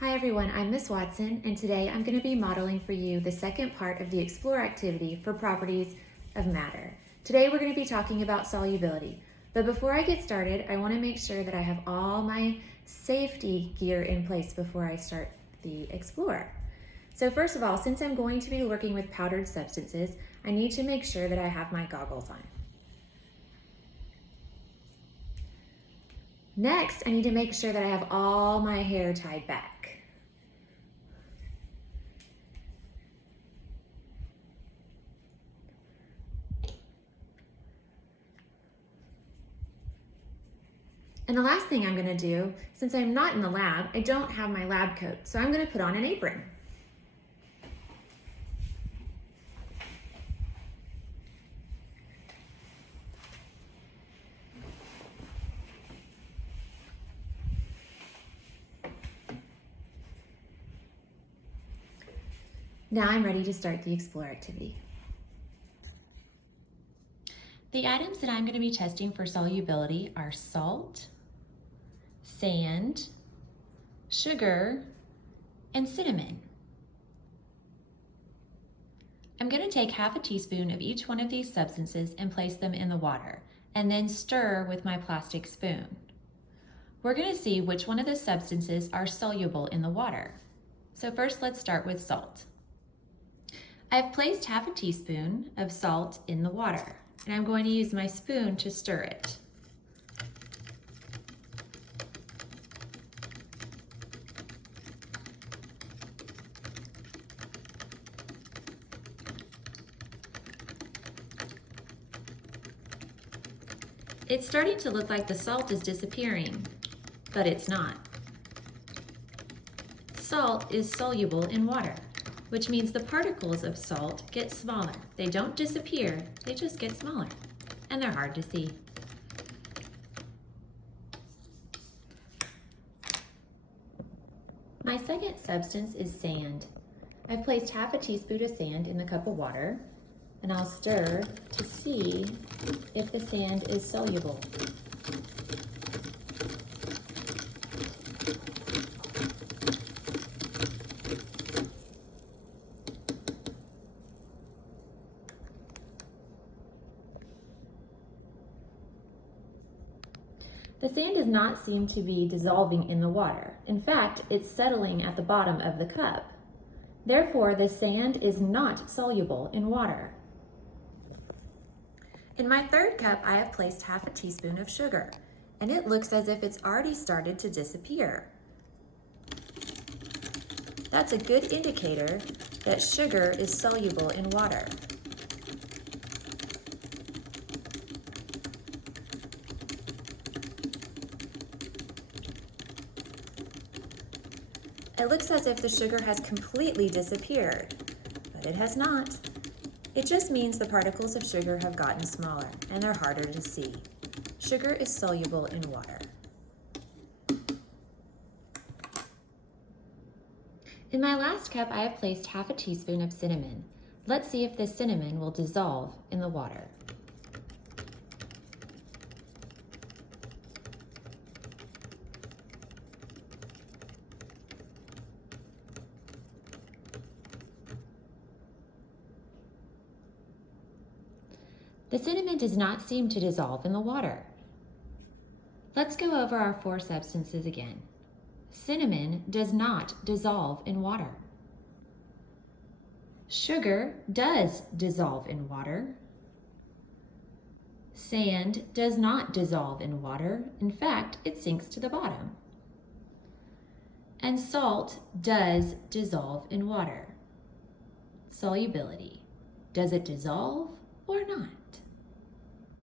Hi everyone, I'm Miss Watson, and today I'm going to be modeling for you the second part of the Explore activity for properties of matter. Today we're going to be talking about solubility, but before I get started, I want to make sure that I have all my safety gear in place before I start the Explore. So first of all, since I'm going to be working with powdered substances, I need to make sure that I have my goggles on. Next, I need to make sure that I have all my hair tied back. And the last thing I'm going to do, since I'm not in the lab, I don't have my lab coat, so I'm going to put on an apron. Now I'm ready to start the Explore activity. The items that I'm going to be testing for solubility are salt, sand, sugar, and cinnamon. I'm going to take half a teaspoon of each one of these substances and place them in the water, and then stir with my plastic spoon. We're going to see which one of the substances are soluble in the water. So first let's start with salt. I've placed half a teaspoon of salt in the water, and I'm going to use my spoon to stir it. It's starting to look like the salt is disappearing, but it's not. Salt is soluble in water, which means the particles of salt get smaller. They don't disappear, they just get smaller, and they're hard to see. My second substance is sand. I've placed half a teaspoon of sand in the cup of water, and I'll stir to see if the sand is soluble. The sand does not seem to be dissolving in the water. In fact, it's settling at the bottom of the cup. Therefore, the sand is not soluble in water. In my third cup, I have placed half a teaspoon of sugar, and it looks as if it's already started to disappear. That's a good indicator that sugar is soluble in water. It looks as if the sugar has completely disappeared, but it has not. It just means the particles of sugar have gotten smaller and they're harder to see. Sugar is soluble in water. In my last cup, I have placed half a teaspoon of cinnamon. Let's see if the cinnamon will dissolve in the water. The cinnamon does not seem to dissolve in the water. Let's go over our four substances again. Cinnamon does not dissolve in water. Sugar does dissolve in water. Sand does not dissolve in water. In fact, it sinks to the bottom. And salt does dissolve in water. Solubility. Does it dissolve or not?